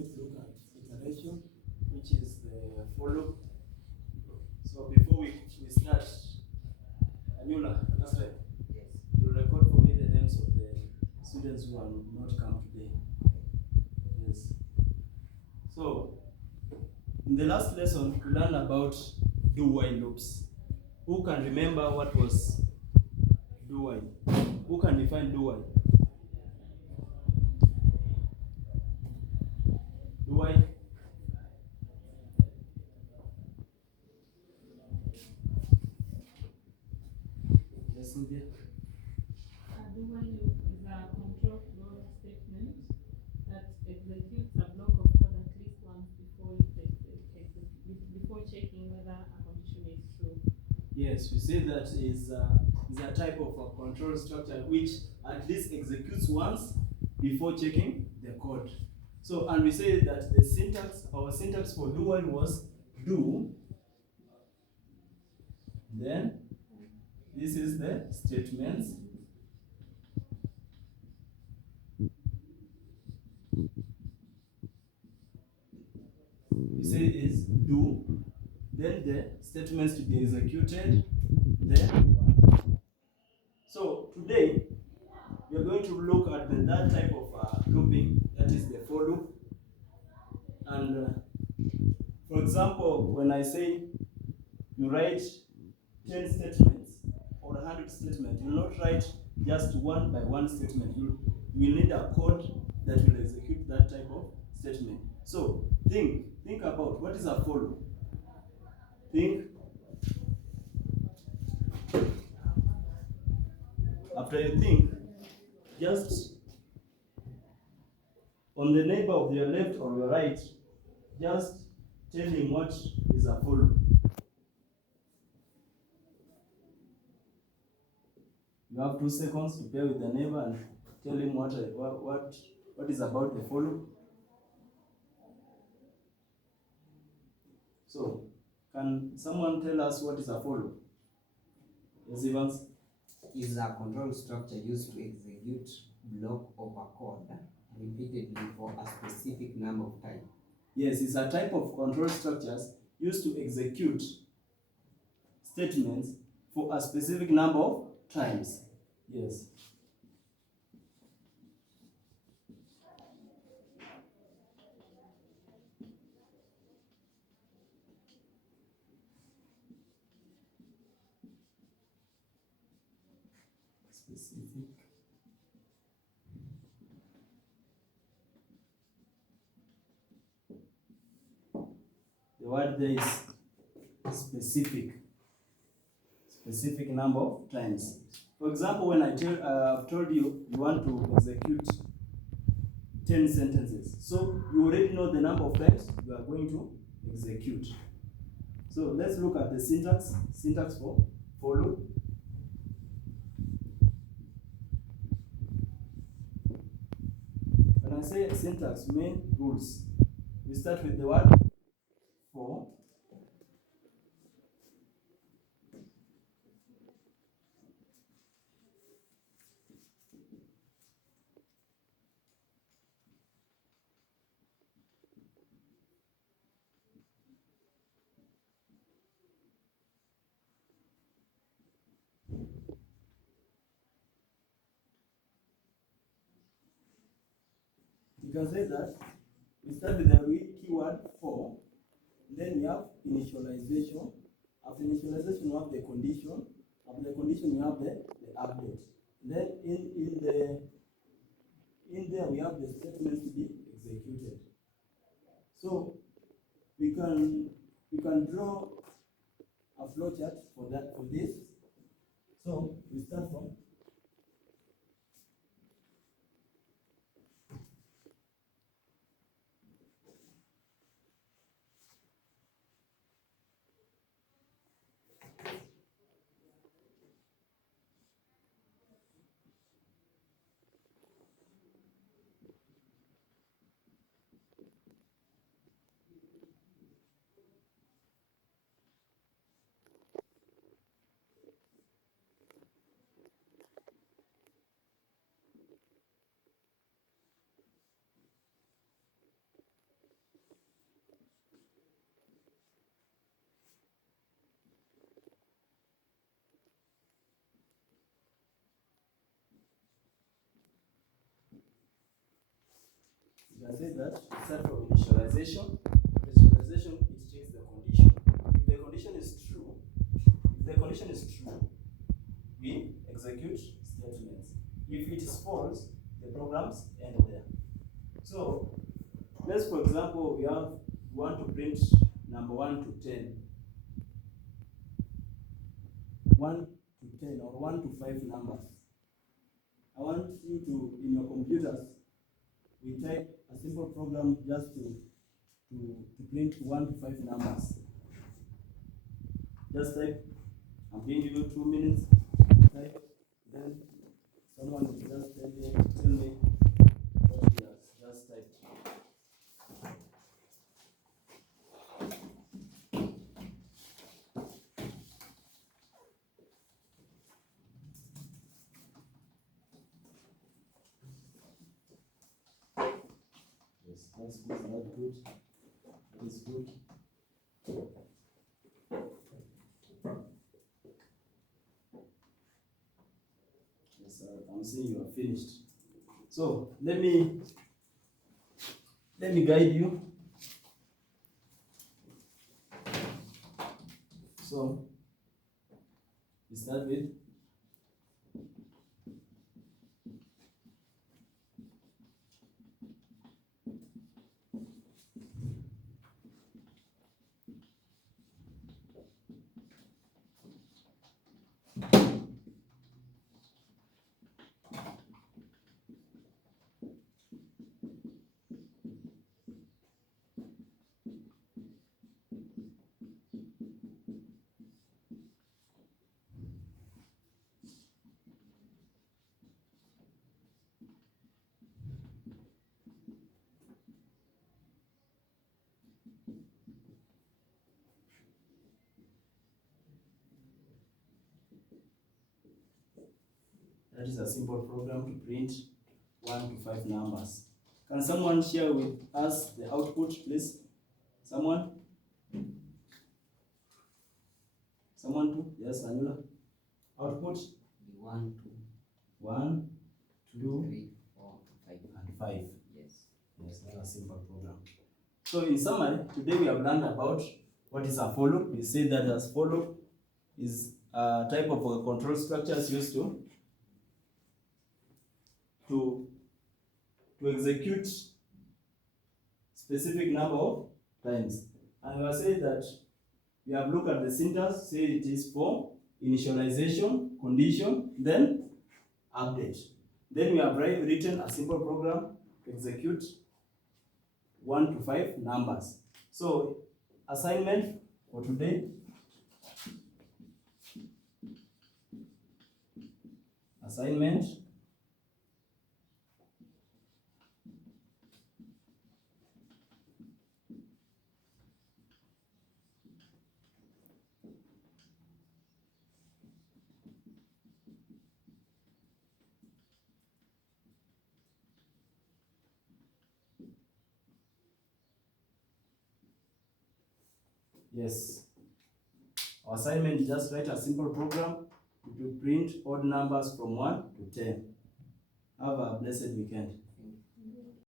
going to look at iteration, which is the for loop. So before we start, Anula, that's right. Yes. You record for me the names of the students who are not come today. Yes. So in the last lesson, we learned about do-while loops. Who can remember what was do-while? Who can define do-while? Do-while? Yes, Cynthia? Do-while loop is a control flow statement that executes a block of code at least once before checking whether a condition is true. Yes, we say that is a type of a control structure which at least executes once before checking the code. So, and we say that the syntax, our syntax for do while was do, then this is the statements. We say is do, then the statements to be executed, then. So today we are going to look at that type of looping, that is the for loop. And for example, when I say you write 10 statements or 100 statements, you will not write just one by one statement. You will need a code that will execute that type of statement. So think about what is a for loop. Think. After you think, just on the neighbor of your left or your right, just tell him what is a for loop. You have 2 seconds to play with the neighbor and tell him what is about the for loop. So, can someone tell us what is a for loop? Yes, Evans? Is a control structure used to execute block of a code repeatedly for a specific number of times. Yes, it's a type of control structures used to execute statements for a specific number of times. Yes. Specific. The word there is specific. Specific number of times. For example, when I've told you want to execute 10 sentences. So you already know the number of times you are going to execute. So let's look at the syntax for loop. When I say syntax, main rules, we start with the word for. You can say that we start with the keyword for, then we have initialization. After initialization, we have the condition. After the condition, we have the update. Then in there we have the statements to be executed. So we can draw a flowchart for this. So we start from that start from initialization. Initialization, it checks the condition. If the condition is true, we execute statements. If it is false, the programs end there. So let's, for example, we want to print number 1 to 10. 1 to 10 or 1 to 5 numbers. I want you to, in your computers, we type a simple program just to print 1 to 5 numbers. Just type. I'm giving you 2 minutes. Type. Then someone will just tell me what he has just typed. Yes, that's good. That's good. It's good. Yes, I'm seeing you are finished. So let me guide you. So we start with that is a simple program to print 1 to 5 numbers. Can someone share with us the output, please? Someone? Someone too? Yes, Anula. Output? 1, 2, 1, 2, 3, 4, 5. and 5. Yes. Yes, that's a simple program. So in summary, today we have learned about what is a for loop. We say that as for loop is a type of a control structures used to execute specific number of times. And we are saying that we have looked at the syntax, say it is for initialization, condition, then update. Then we have written a simple program to execute 1 to 5 numbers. So assignment for today. Assignment. Yes. Our assignment is just write a simple program to print odd numbers from 1 to 10. Have a blessed weekend.